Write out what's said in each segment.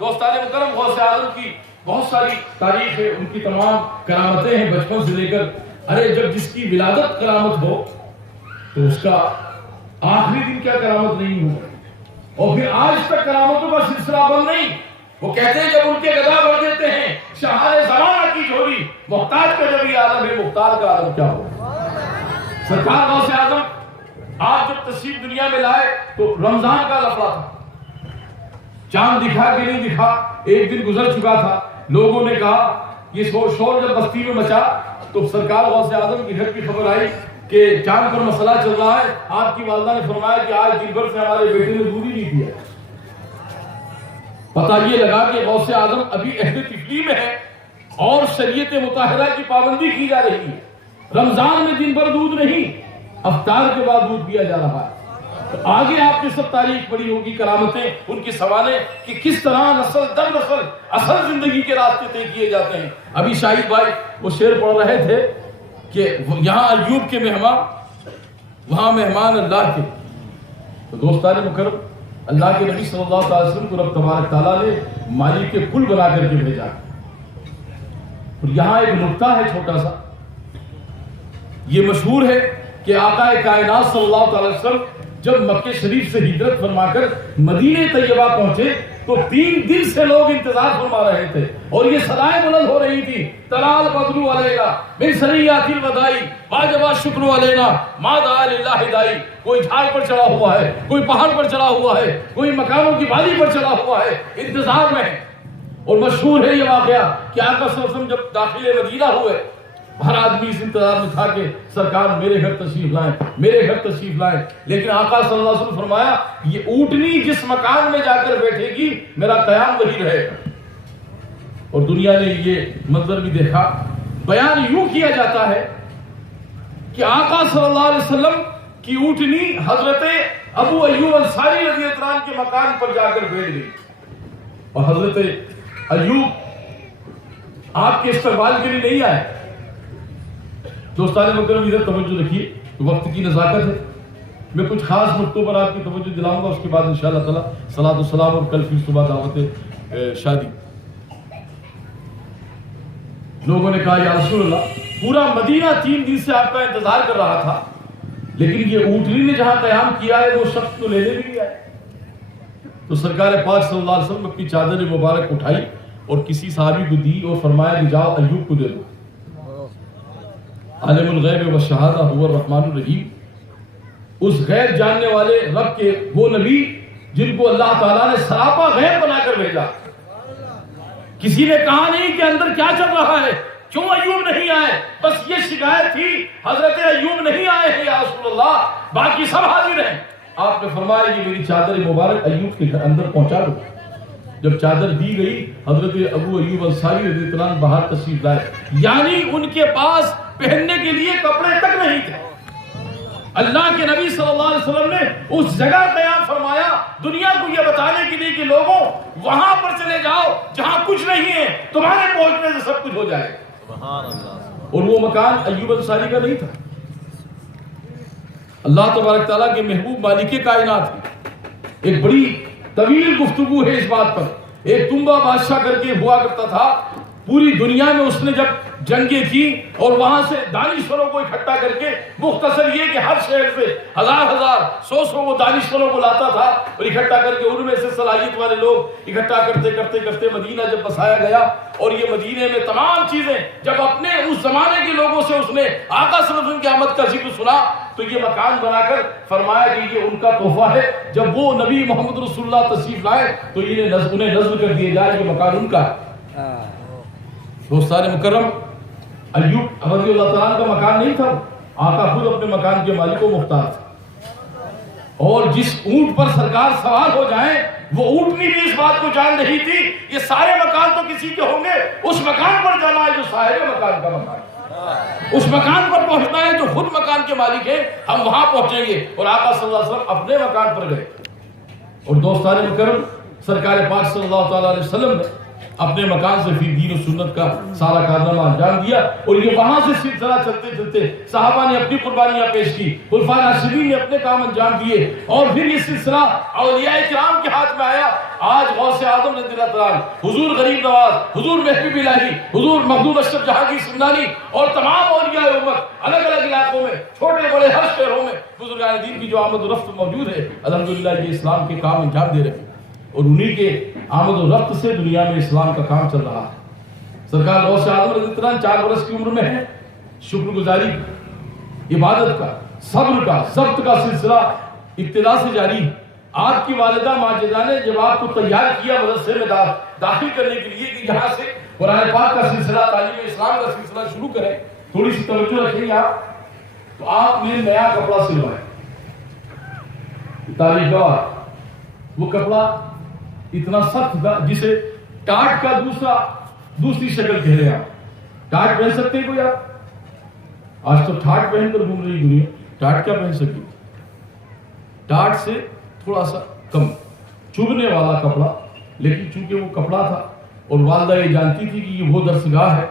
دوستان مکرم، غوث اعظم کی بہت ساری تاریخ ہے، ان کی تمام کرامتیں ہیں بچپن سے لے کر. ارے جب جس کی ولادت کرامت ہو تو اس کا آخری دن کیا کرامت نہیں ہو؟ اور پھر آج تک کرامتوں کا سلسلہ بند نہیں. وہ کہتے ہیں جب ان کے گدا بڑھ دیتے ہیں شہار زمانہ کی جھولی، محتاج کا جب یہ عالم ہے مختار کا عالم کیا ہو؟ سرکار غوث اعظم آپ جب تشریف دنیا میں لائے تو رمضان کا لفظ تھا، چاند دکھا کہ نہیں دکھا، ایک دن گزر چکا تھا. لوگوں نے کہا یہ شور جب بستی میں مچا تو سرکار غوث اعظم کی گھر کی خبر آئی کہ چاند پر مسئلہ چل رہا ہے. آپ کی والدہ نے فرمایا کہ آج دن بھر سے ہمارے بیٹے نے دودھ ہی نہیں پیا. پتہ یہ لگا کہ غوث اعظم ابھی عہد طفلی میں ہے اور شریعت مطہرہ کی پابندی کی جا رہی ہے. رمضان میں دن بھر دودھ نہیں، افطار کے بعد دودھ پیا جا رہا ہے. تو آگے آپ نے سب تاریخ پڑھی ہوگی، کرامتیں ان کی سوانے کہ کس طرح نسل در نسل اصل زندگی کے راستے طے کیے جاتے ہیں. ابھی شاہد بھائی وہ شعر پڑھ رہے تھے کہ یہاں ایوب کے مہمان وہاں مہمان اللہ کے. تو دوستان مکرم، اللہ کے نبی صلی اللہ علیہ وسلم کو رب تبارک تعالیٰ نے مالک کے کل بنا کر کے بھیجا. اور یہاں ایک نکتہ ہے چھوٹا سا. یہ مشہور ہے کہ آقا کائنات صلی اللہ علیہ وسلم جب مکہ شریف سے ہجرت فرما کر مدینہ طیبہ پہنچے تو 3 دن سے لوگ انتظار فرما رہے تھے اور یہ صدائیں بلند ہو رہی تھی، طلال بدر علینا من ثنیات الوداع واجب الشکر علینا ما دعا للہ داعی. کوئی جھاڑ پر چڑھا ہوا ہے، کوئی پہاڑ پر چڑھا ہوا ہے، کوئی مکانوں کی وادی پر چڑھا ہوا ہے، انتظار میں ہے. اور مشہور ہے یہ واقعہ کہ آقا صلی اللہ علیہ وسلم جب داخل مدینہ ہوئے، ہر آدمی اس انتظار میں تھا کہ سرکار میرے گھر تشریف لائیں، میرے گھر تشریف لائیں. لیکن آقا صلی اللہ علیہ وسلم فرمایا یہ اونٹنی جس مکان میں جا کر بیٹھے گی میرا قیام وہی رہے گا. اور دنیا نے یہ منظر بھی دیکھا. بیان یوں کیا جاتا ہے کہ آقا صلی اللہ علیہ وسلم کی اونٹنی حضرت ابو ایوب انصاری رضی اللہ عنہ کے مکان پر جا کر بیٹھ گئی. اور حضرت ایوب آپ کے استقبال کے لیے نہیں آئے. دوستان مکرم ادھر توجہ رکھیے، وقت کی نزاکت ہے. میں کچھ خاص نقطوں پر آپ کی توجہ دلاؤں گا، اس کے بعد انشاءاللہ تعالی صلاۃ والسلام اور کل پھر صبح دعوت شادی. لوگوں نے کہا یا رسول اللہ پورا مدینہ 3 دن سے آپ کا انتظار کر رہا تھا، لیکن یہ اونٹنی نے جہاں قیام کیا ہے وہ شخص تو لینے بھی نہیں آئے. تو سرکار پاک صلی اللہ علیہ وسلم اپنی چادر مبارک اٹھائی اور کسی صحابی کو دی اور فرمایا کہ جاؤ ایوب کو دے دو. عالم الغیب والشہادہ هو الرحمن الرحیم، اس غیب جاننے والے رب کے وہ نبی جن کو اللہ تعالیٰ نے سراپا غیب بنا کر بھیجا. کسی نے کہا نہیں کہ اندر کیا چل رہا ہے، کیوں ایوب نہیں آئے، بس یہ شکایت تھی حضرت ایوب نہیں آئے ہیں یا رسول اللہ، باقی سب حاضر ہیں. آپ نے فرمایا کہ میری چادر مبارک ایوب کے گھر اندر پہنچا دو. جب چادر دی گئی حضرت ابو ایوب انصاری رضی اللہ عنہ باہر تشریف لائے، یعنی ان کے پاس پہننے کے لیے کپڑے تک نہیں تھے. اللہ کے نبی صلی اللہ علیہ وسلم نے اس جگہ قیام فرمایا دنیا کو یہ بتانے کے لیے کہ لوگوں وہاں پر چلے جاؤ جہاں کچھ نہیں ہے، تمہارے پہنچنے سے سب کچھ ہو جائے. سبحان اللہ. اور وہ مکان ایوب انصاری کا نہیں تھا، اللہ تبارک تعالیٰ کے محبوب مالک کائنات ہے. ایک بڑی طویل گفتگو ہے اس بات پر. ایک تنبا بادشاہ کر کے ہوا کرتا تھا، پوری دنیا میں اس نے جب جنگیں کی اور وہاں سے دانشوروں کو اکٹھا کر کے، مختصر یہ کہ ہر شہر سے ہزار سو وہ دانشوروں کو لاتا تھا اور اکٹھا کر کے ان میں سے صلاحیت والے لوگ اکٹھا کرتے مدینہ جب بسایا گیا. اور یہ مدینے میں تمام چیزیں جب اپنے اس زمانے کے لوگوں سے اس نے آقا صلی اللہ علیہ وسلم کی آمد کا ذکر سنا تو یہ مکان بنا کر فرمایا کہ یہ ان کا تحفہ ہے. جب وہ نبی محمد رسول اللہ تشریف لائے تو انہیں نظر کر دیا جائے کہ مکان ان کا ہے. دوستان مکرم، ایوب رضی اللہ تعالیٰ کا مکان نہیں تھا، آقا خود اپنے مکان کے مالک و مختار تھے. اور جس اونٹ پر سرکار سوار ہو جائیں وہ اونٹنی بھی اس بات کو جان رہی تھی یہ سارے مکان تو کسی کے ہوں گے، اس مکان پر جانا ہے جو صاحب مکان کا مکان ہے، اس مکان پر پہنچنا ہے جو خود مکان کے مالک ہے. ہم وہاں پہنچیں گے. اور آقا صلی اللہ علیہ وسلم اپنے مکان پر گئے. اور دوستان مکرم، سرکار پاک صلی اللہ تعالیٰ علیہ وسلم نے اپنے مکان سے فی دین و سنت کا سارا کارنامہ انجام دیا، اور یہ وہاں سے سلسلہ چلتے چلتے صحابہ نے اپنی قربانیاں پیش کی، خلفائے راشدین نے اپنے کام انجام دیے، اور پھر یہ سلسلہ اولیاء کرام کے ہاتھ میں آیا۔ آج غوث اعظم رضی اللہ تعالیٰ، حضور غریب نواز، حضور محبوب الہی، حضور مخدوم اشرف جہانگیر سمنانی اور تمام اولیاء امت الگ الگ علاقوں میں، چھوٹے بڑے ہر شہروں میں بزرگان دین کی جو آمد و رفت موجود ہے، الحمدللہ یہ اسلام کے کام انجام دے رہے ہیں، اور انہی کے آمد و رفت سے دنیا میں اسلام کا کام چل رہا ہے۔ سرکار غوث اعظم رضی اللہ عنہ 4 برس کی عمر میں ہے، شکر گزاری، عبادت کا، صبر کا، ضبط کا سلسلہ ابتدا سے جاری ہے۔ آپ کی والدہ ماجدہ نے جب آپ کو تیار کیا مدرسے میں داخل کرنے کے لیے کہ یہاں سے قرآن پاک کا سلسلہ، تعلیم اسلام کا سلسلہ شروع کریں، تھوڑی سی توجہ رکھیں آپ، تو آپ نے نیا کپڑا سلوایا، تاریخ گواہ، وہ کپڑا اتنا سخت تھا جسے ٹاٹ کا دوسری شکل کہہ رہے ہیں آپ۔ ٹاٹ پہن سکتے ہیں کوئی آپ؟ آج تو ٹاٹ پہن کر گھوم رہی دنیا، ٹاٹ کیا پہن سکتی؟ ٹاٹ سے تھوڑا سا کم چبھنے والا کپڑا، لیکن چونکہ وہ کپڑا تھا اور والدہ یہ جانتی تھی کہ یہ وہ درسگاہ ہے،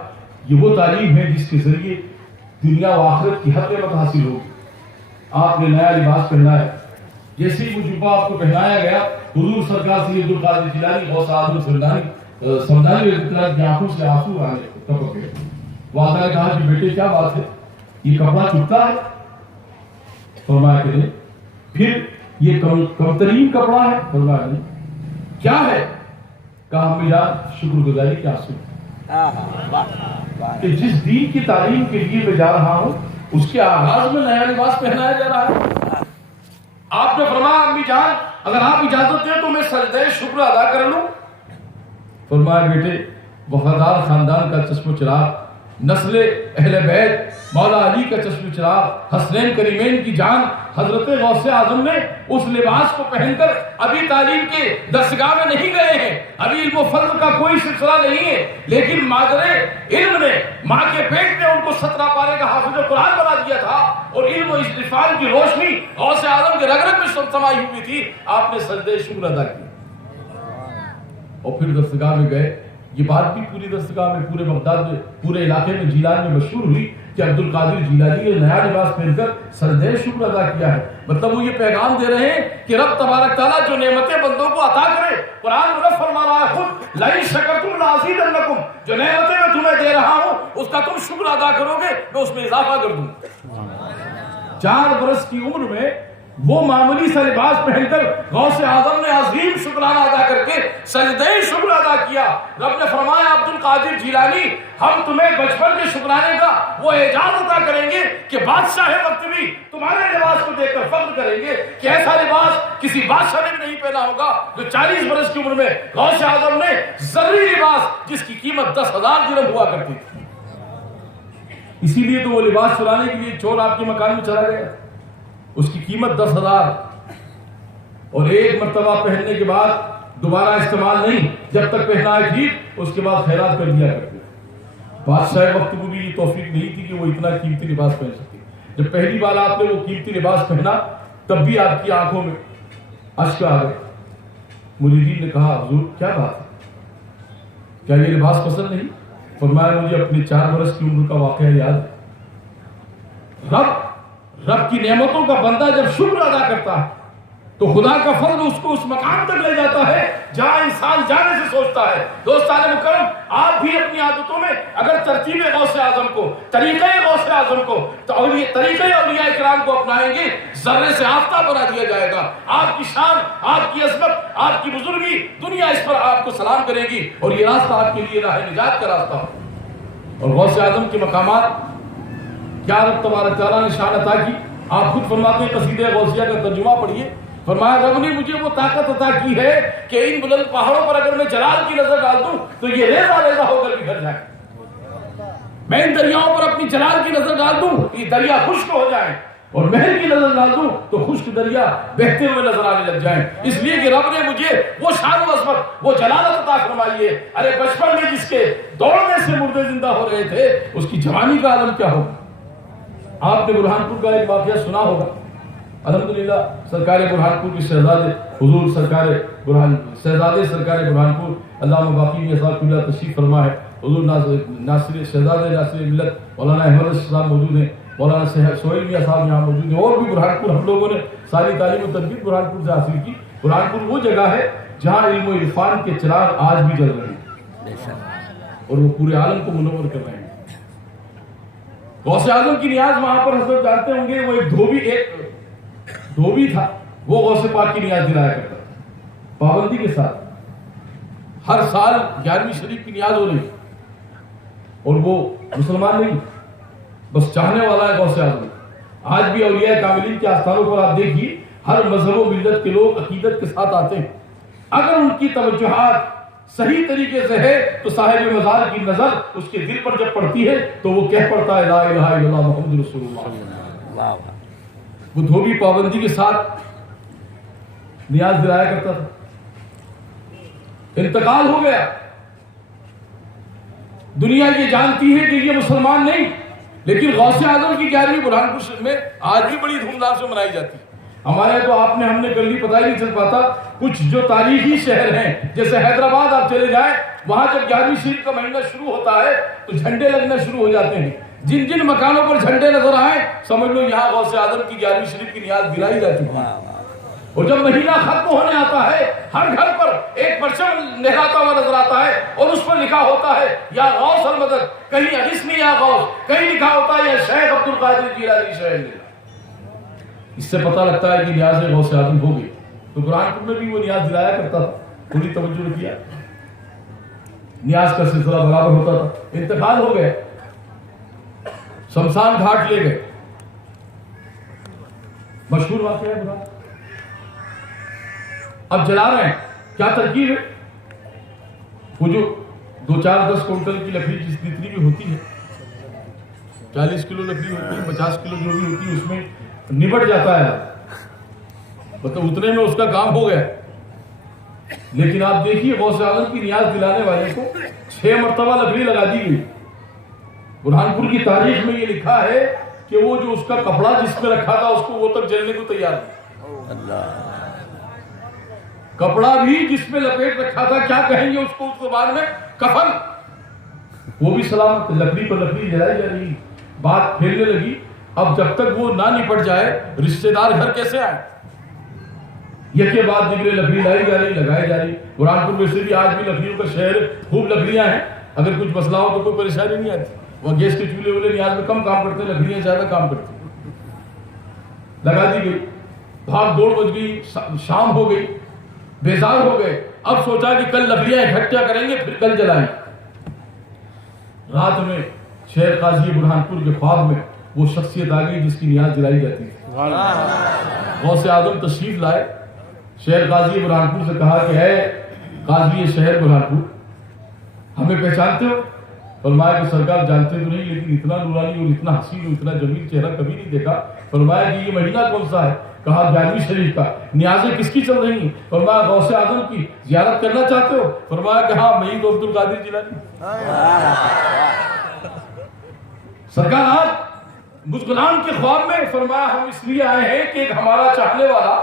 یہ وہ تعلیم ہے جس کے ذریعے دنیا و آخرت کی حقیقت حاصل ہوگی۔ آپ نے نیا لباس پہنا ہے، جیسے ہی وہ جبہ آپ کو پہنایا گیا، حضور سرکار سید عبدالقادر جیلانی غوث اعظم سمدانی کی آنکھوں سے آنسو آنے ٹپک گئے۔ والدہ نے کہا کہ بیٹے کیا بات ہے، یہ کپڑا چبھتا ہے؟ فرمایا کہ نہیں۔ پھر یہ کم ترین کپڑا ہے؟ فرمایا نہیں۔ کیا ہے؟ کہا امی جان شکر گزاری کے آنسو، کہ جس دین کی تعلیم کے لیے میں جا رہا ہوں اس کے آغاز میں نیا لباس پہنایا جا رہا ہے۔ آپ نے فرمایا امی جان اگر آپ اجازت دیں تو میں سجدہ شکر ادا کر لوں؟ فرمایا بیٹے وفادار خاندان کا چشم و چراغ، نسل اہل بیت مولا علی کا چشم و چراغ، حسنین کریمین کی جان حضرت غوث اعظم نے اس لباس کو پہن کر ابھی تعلیم کے درسگاہ میں نہیں گئے ہیں، ابھی علم و فضل کا کوئی سلسلہ نہیں ہے، لیکن مادر علم نے، ماں کے پیٹ نے ان کو 17 پارے کا حافظ قرآن بنا دیا تھا، اور علم و عرفان کی روشنی غوث اعظم کے رگ رگ میں سمائی ہوئی تھی۔ آپ نے سجدہ شکر ادا کیا اور پھر درسگاہ میں گئے۔ یہ بات بھی پوری درسگاہ میں، پورے بغداد میں، پورے علاقے میں، جیلان میں مشہور ہوئی کہ عبدالقادر جیلانی نے نیا لباس پہن کر سجدہ شکر ادا کیا ہے۔ مطلب وہ یہ پیغام دے رہے ہیں کہ رب تبارک تعالیٰ جو نعمتیں بندوں کو عطا کرے، قرآن میں رب فرما رہا ہے خود لئن شکرتم لازیدنکم، جو نعمتیں میں تمہیں دے رہا ہوں اس کا تم شکر ادا کرو گے میں اس میں اضافہ کر دوں۔ 4 برس کی عمر میں وہ معمولی سا لباس پہن کر غوث اعظم نے عظیم شکرانہ ادا کر کے سجدہ شکر ادا کیا۔ رب نے فرمایا عبدالقادر جیلانی ہم تمہیں بچپن کے شکرانے کا وہ اعزاز عطا کریں گے کہ بادشاہ وقت بھی تمہارے لباس کو دیکھ کر فخر کریں گے کہ ایسا لباس کسی بادشاہ نے بھی نہیں پہنا ہوگا۔ جو 40 برس کی عمر میں غوث اعظم نے زرعی لباس جس کی قیمت 10,000 درہم ہوا کرتی تھی، اسی لیے تو وہ لباس چرانے کے لیے چور آپ کے مکان میں چلا گیا، اس کی قیمت 10,000، اور ایک مرتبہ پہننے کے بعد دوبارہ استعمال نہیں، جب تک پہنا ہے ٹھیک، اس کے بعد خیرات کر دیا کرتے۔ بادشاہ وقت کو بھی یہ توفیق نہیں تھی کہ وہ اتنا قیمتی لباس پہن سکتے۔ جب پہلی بار آپ نے وہ قیمتی لباس پہنا تب بھی آپ کی آنکھوں میں اشک آ گئے۔ مریدین نے کہا حضور کیا بات ہے، کیا یہ لباس پسند نہیں؟ فرمایا مجھے اپنے 4 برس کی عمر کا واقعہ یاد ہے۔ رب کی نعمتوں کا بندہ جب شکر ادا کرتا ہے تو خدا کا فضل اس کو اس مقام تک لے جاتا ہے جہاں انسان جانے سے سوچتا ہے۔ دوستان مکرم، آپ بھی اپنی عادتوں میں اگر ترتیب غوث اعظم کو، طریقہ غوث اعظم کو، طریقہ اولیاء کرام کو اپنائیں گے، ذرے سے آفتاب بنا دیا جائے گا۔ آپ کی شان، آپ کی عظمت، آپ کی بزرگی، دنیا اس پر آپ کو سلام کرے گی، اور یہ راستہ آپ کے لیے راہ نجات کا راستہ ہو۔ اور غوث اعظم کے مقامات کیا رب تبارک تعالیٰ نے شان عطا کی، آپ خود فرماتے ہیں، قصیدہ غوثیہ کا ترجمہ پڑھیے۔ فرمایا رب نے مجھے وہ طاقت عطا کی ہے کہ ان بلند پہاڑوں پر اگر میں جلال کی نظر ڈال دوں تو یہ ریزہ ریزہ ہو کر بکھر جائیں، میں ان دریاؤں پر اپنی جلال کی نظر ڈال دوں یہ دریا خشک ہو جائیں، اور مہر کی نظر ڈال دوں تو خشک دریا بہتے ہوئے نظر آنے لگ جائیں، اس لیے کہ رب نے مجھے وہ شان و عظمت، وہ جلالت عطا فرمائی ہے۔ ارے بچپن میں جس کے دوڑنے سے مردے زندہ ہو رہے تھے اس کی جوانی کا عالم کیا ہوگا۔ آپ نے برہان پور کا ایک واقعہ سنا ہوگا، الحمدللہ سرکار برہانپور کی شہزادے حضور شہزادے سرکار برہانپور علامہ باقی میں صاحب اللہ تشریف فرما ہے. حضور شہزادے ناصر ملت مولانا احمد صاحب موجود ہیں, مولانا سہیل میاں صاحب یہاں موجود ہیں, اور بھی برہانپور ہم لوگوں نے ساری تعلیم و تربیت برہانپور سے حاصل کی. برہانپور وہ جگہ ہے جہاں علم و عرفان کے چراغ آج بھی جل رہے ہیں اور وہ پورے عالم کو منور کر رہے ہیں. غوث اعظم کی نیاز وہاں پر حضرت جانتے ہوں گے, وہ ایک دھوبی تھا, وہ غوث پاک کی نیاز دلایا کرتا تھا پابندی کے ساتھ. ہر سال 11ویں شریف کی نیاز ہو رہی, اور وہ مسلمان نہیں, بس چاہنے والا ہے غوث اعظم. آج بھی اولیاء کاملین کے آستانوں پر آپ دیکھیے ہر مذہب و ملت کے لوگ عقیدت کے ساتھ آتے ہیں. اگر ان کی توجہات صحیح طریقے سے ہے تو صاحب مزار کی نظر اس کے دل پر جب پڑتی ہے تو وہ کہہ پڑتا ہے لا الہ الا اللہ محمد رسول اللہ. وہ دھوبی پابندی کے ساتھ نیاز دلایا کرتا تھا. انتقال ہو گیا, دنیا یہ جانتی ہے کہ یہ مسلمان نہیں, لیکن غوث اعظم کی 11ویں برہانپور شریف میں آج بھی بڑی دھوم دھام سے منائی جاتی ہے. ہمارے تو ہم نے کر لی پتہ ہی نہیں چل پاتا. کچھ جو تاریخی شہر ہیں جیسے حیدرآباد آپ چلے جائیں, وہاں جب 11ویں شریف کا مہینہ شروع ہوتا ہے تو جھنڈے لگنا شروع ہو جاتے ہیں. جن مکانوں پر جھنڈے نظر آئیں سمجھ لو یہاں غوث اعظم کی 11ویں شریف کی نیاز دلائی جاتی ہے. اور جب مہینہ ختم ہونے آتا ہے ہر گھر پر ایک پرچم لہراتا ہوا نظر آتا ہے اور اس پر لکھا ہوتا ہے یا غوث المدد, کہیں اغثنی یا غوث, کہیں لکھا ہوتا ہے یا شیخ عبد القادر جیلانی شہر. اس سے پتہ لگتا ہے کہ نیاز غوث اعظم ہو گئی. تو برہانپور میں بھی وہ نیاز دلایا کرتا تھا, پوری توجہ کیا, نیاز کا سلسلہ برابر ہوتا تھا. انتقال ہو گئے, شمشان گھاٹ لے گئے, مشہور واقعہ ہے برہانپور. اب جلا رہے ہیں, کیا ترکیب ہے؟ وہ جو 2-4-10 کنٹل کی لکڑی جتنی بھی ہوتی ہے, 40 کلو لکڑی ہوتی ہے, 50 کلو جو بھی ہوتی ہے, اس میں نبٹ جاتا ہے, مطلب اتنے میں اس کا کام ہو گیا. لیکن آپ دیکھیے غوث اعظم کی نیاز دلانے والے کو 6 مرتبہ لکڑی لگا دی گئی. برہانپور کی تاریخ میں یہ لکھا ہے کہ وہ جو اس کا کپڑا جس میں رکھا تھا اس کو وہ تک جلنے کو تیار تھا. کپڑا بھی جس میں لپیٹ رکھا تھا, کیا کہیں گے اس کو اس زبان میں, کفن, وہ بھی سلامت. لکڑی پر لکڑی جلائی جا رہی, بات پھیلنے لگی. اب جب تک وہ نہ نپٹ جائے رشتہ دار گھر کیسے آئے؟ یہ کے بعد دیگرے لکڑی لائی جا رہی, لگائی جا رہی. برہانپور ویسے بھی آج بھی لکڑیوں کا شہر, خوب لکڑیاں ہیں, اگر کچھ مسئلہ ہو تو کوئی پریشانی نہیں آتی. وہ گیس کے چولہے والے نیاز میں کم کام کرتے ہیں, لکڑیاں زیادہ کام کرتی ہیں. لگا دی گئی, بھاگ دوڑ بج گئی, شام ہو گئی, بیزار ہو گئے. اب سوچا کہ کل لکڑیاں اکٹھا کریں گے پھر کل جلائیں. رات میں شہر قاضی برہانپور کے خواب میں وہ شخصیت آ گئی جس کی نیاز دلائی جاتی ہے. غوث اعظم تشریف لائے, شہر قاضی برہانپور سے کہا کہ اے قاضی شہر برہانپور, ہمیں پہچانتے ہو؟ فرمایا کہ سرکار جانتے تو نہیں, لیکن اتنا نورانی اور اتنا حسین اور اتنا جمیل چہرہ کبھی نہیں دیکھا. فرمایا کہ یہ مہینہ کون سا ہے؟ کہا 11ویں شریف کا. نیازیں کس کی چل رہی ہیں؟ فرمایا غوث اعظم کی. زیارت کرنا چاہتے ہو؟ فرمایا کہ ہاں میں تو عبد القادر جیلانی. سرکار آپ مجھ غلام کے خواب میں, فرمایا ہم اس لیے آئے ہیں کہ ایک ہمارا چاہنے والا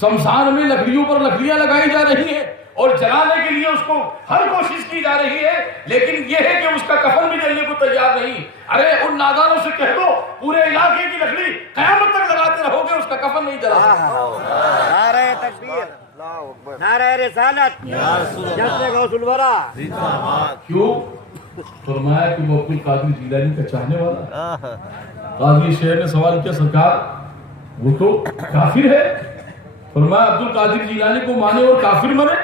شمشان میں لکڑیوں پر لکڑیاں لگائی جا رہی ہیں اور جلانے کے لیے اس کو ہر کوشش کی جا رہی ہے, لیکن یہ ہے کہ اس کا کفن بھی جلنے کو تیار نہیں. ارے ان نادانوں سے کہہ دو پورے علاقے کی لکڑی قیامت تک لگاتے رہو گے, اس کا کفن نہیں جلا سکتے. نعرہ تکبیر, نعرہ رسالت, جذب غوث الورا. کیوں؟ فرمایا کہ وہ عبد القادر جیلانی کا چاہنے والا. قاضی شہر نے سوال کیا, سرکار وہ تو کافر ہے. فرمایا عبد القادر جیلانی کو مانے اور کافر مرے,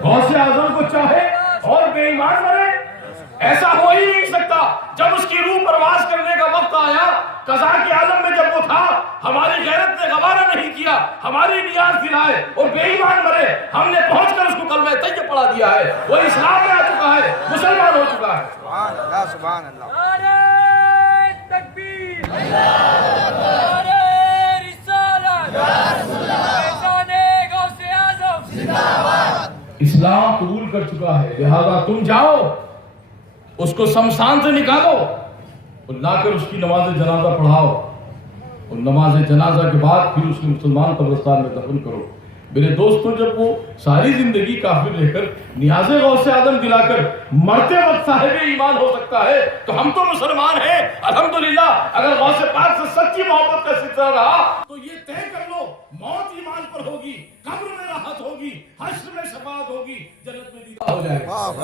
غوث اعظم کو چاہے اور بے ایمان مرے؟ ایسا ہو ہی نہیں سکتا. جب اس کی روح پرواز کرنے کا وقت آیا, قضا کے عالم میں جب وہ تھا, ہماری غیرت نے گوارا نہیں کیا, ہماری نیاز دلائے اور بے ایمان مرے. ہم نے پہنچ کر اس کو کلمہ طیب پڑھا دیا ہے, وہ اسلام میں آ چکا ہے, مسلمان ہو چکا ہے. سبحان اللہ, سبحان اللہ. نعرہ تکبیر, نعرہ رسالت, فیضان غوث اعظم زندہ باد. اسلام قبول کر چکا ہے, لہذا تم جاؤ اس کو شمشان سے نکالو اور لا کر اس کی نماز جنازہ پڑھاؤ اور نماز جنازہ کے بعد پھر اس کو مسلمان قبرستان میں دفن کرو۔ میرے دوستوں، جب وہ ساری زندگی کافر رہ کر نیاز غوث اعظم دلا کر مرتے وقت صاحب ایمان ہو سکتا ہے تو ہم تو مسلمان ہیں الحمدللہ۔ اگر غوث پاک سے سچی محبت کا سلسلہ رہا تو یہ طے کر لو، موت ایمان پر ہوگی، قبر میں راحت ہوگی، حشر میں شفاعت ہوگی، جنت میں دیدار ہو جائے گا۔